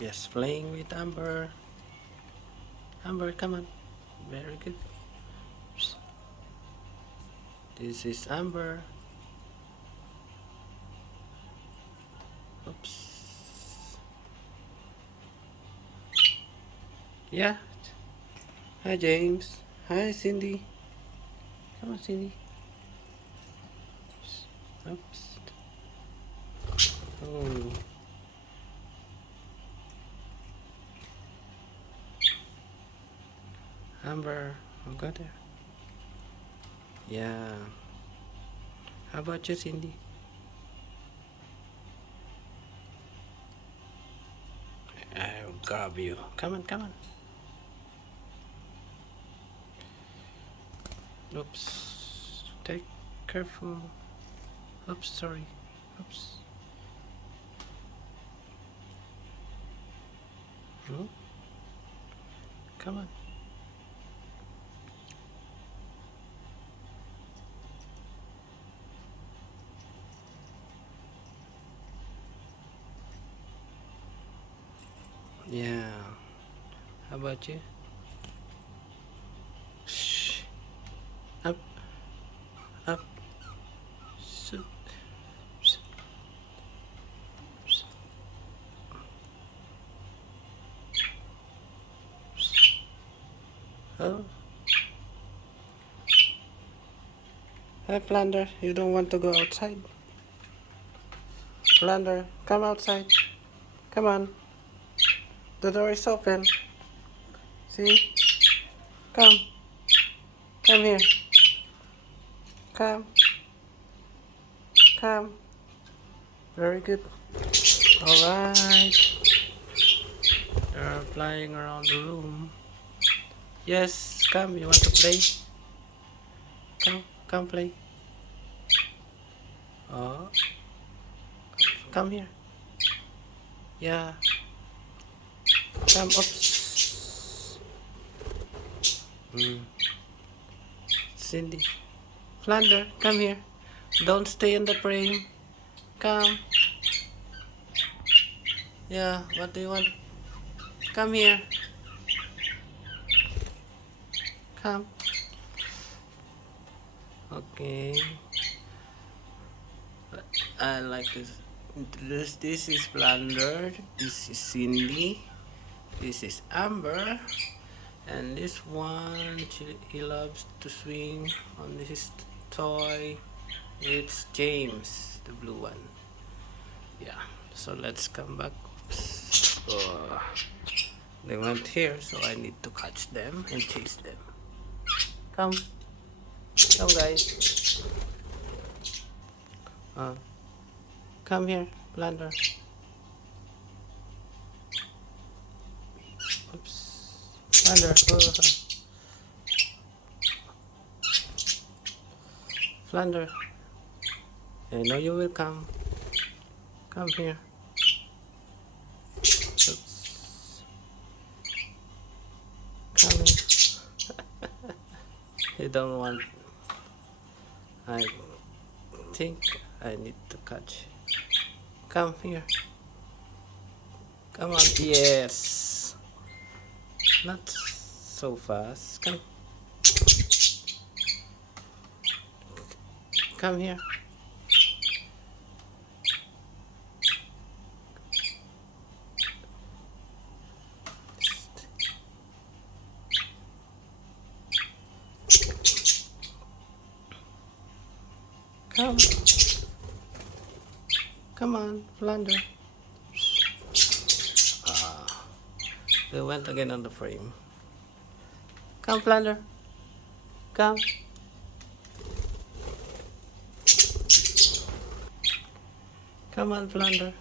Yes, playing with Amber. Amber, come on. Very good. This is Amber. Oops. Yeah. Hi, James. Hi, Cindy. Come on, Cindy. Oops. Oh. Amber, I'll go there. Yeah. How about you, Cindy? I'll grab you. Come on, come on. Oops. Take careful. Oops, sorry. Oops. Hmm? Come on. Yeah. How about you? Shh. Up, up. Shoot. Oh. Hey, Flounder, you don't want to go outside? Flounder, come outside. Come on. The door is open. See? Come. Come here. Come. Come. Very good. Alright. They're flying around the room. Yes, come. You want to play? Come play. Oh. Come here. Yeah. Come. Oops. Cindy. Flounder, come here. Don't stay in the frame. Come. Yeah, what do you want? Come here. Come. Okay. I like to introduce. This is Flounder. This is Cindy. This is Amber. And this one, he loves to swing on his toy. It's James, the blue one. Yeah, so let's come back. Oops. Oh, they went here, so I need to catch them and chase them. Come, come guys. Come here, Blunder. Oops, Blunder. Flounder, I know you will come. Come here. Oops. Come here. You don't want. I think I need to catch. Come here. Come on. Yes. Not so fast. Come. Come here. Come. Come on, Flounder. They went again on the frame. Come, Flounder. Come. Come on, Flounder.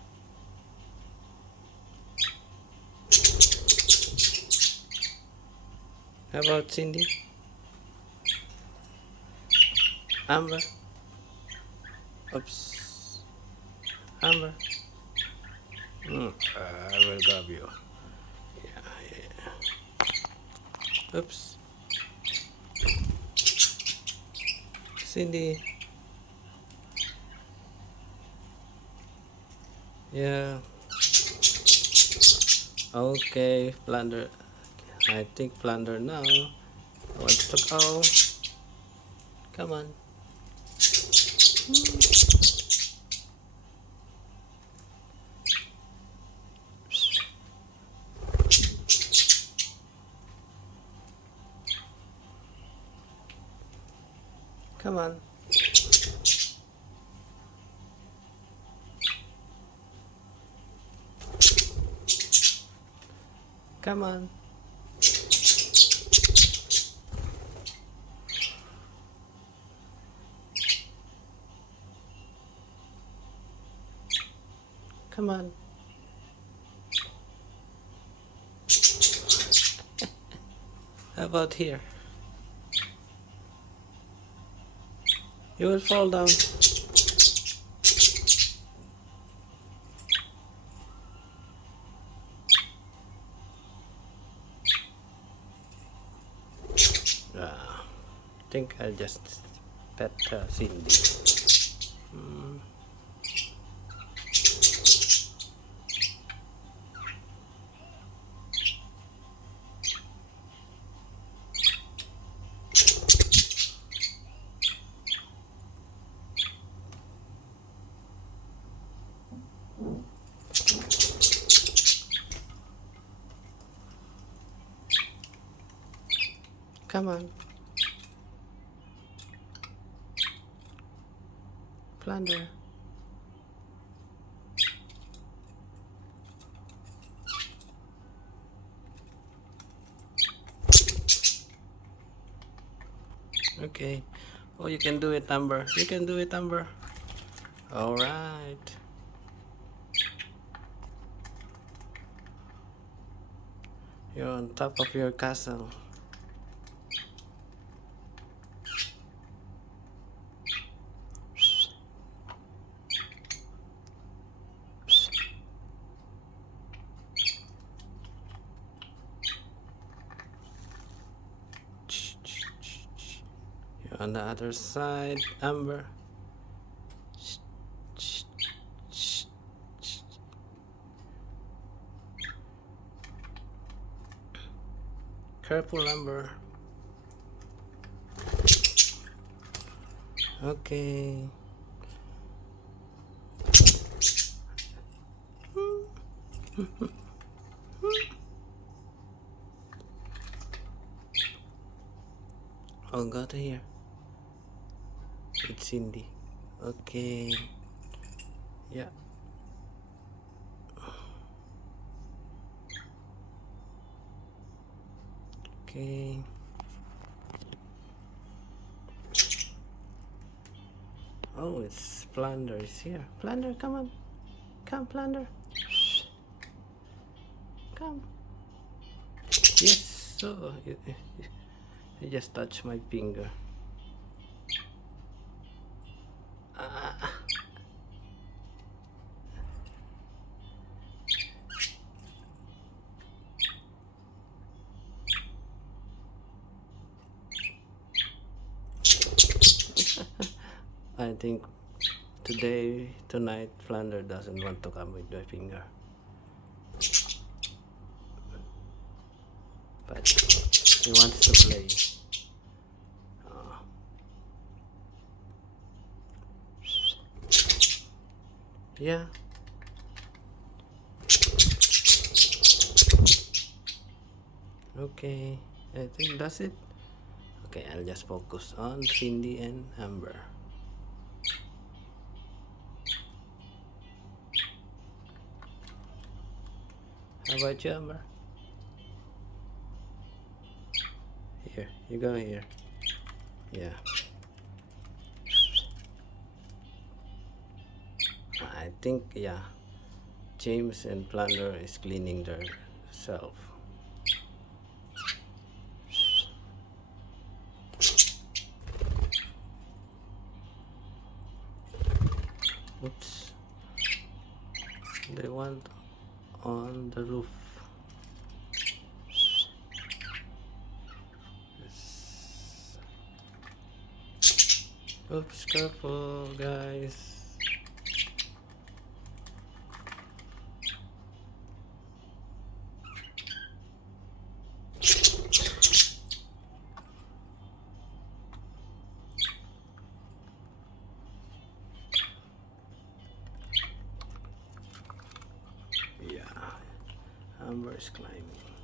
How about Cindy? Amber? Oops. Amber? I will grab you. Yeah. Oops. Cindy. Yeah. Okay, Plunder. I think Plunder now wants to go. Come on. Come on. Come on. Come on. How about here? You will fall down. I think I'll just pet Cindy. Come on. Plunder. Okay. Oh, you can do it, Amber. You can do it, Amber. All right. You're on top of your castle. You're on the other side, Amber. Careful, Amber. Okay. Oh, go to here. It's Cindy. Okay. Yeah. Okay. Oh, it's Plunder is here. Plunder, come on. Come, Plunder. Come. Yes. So you just touched my finger. Ah. I think tonight, Plunder doesn't want to come with my finger. But he wants to play. Yeah. Okay, I think that's it. Okay, I'll just focus on Cindy and Amber. How about you, Amber? Here, you go here. Yeah. I think, yeah, James and Plunder is cleaning their self. Oops. They want on the roof. Yes. Oops, careful, guys. first climbing.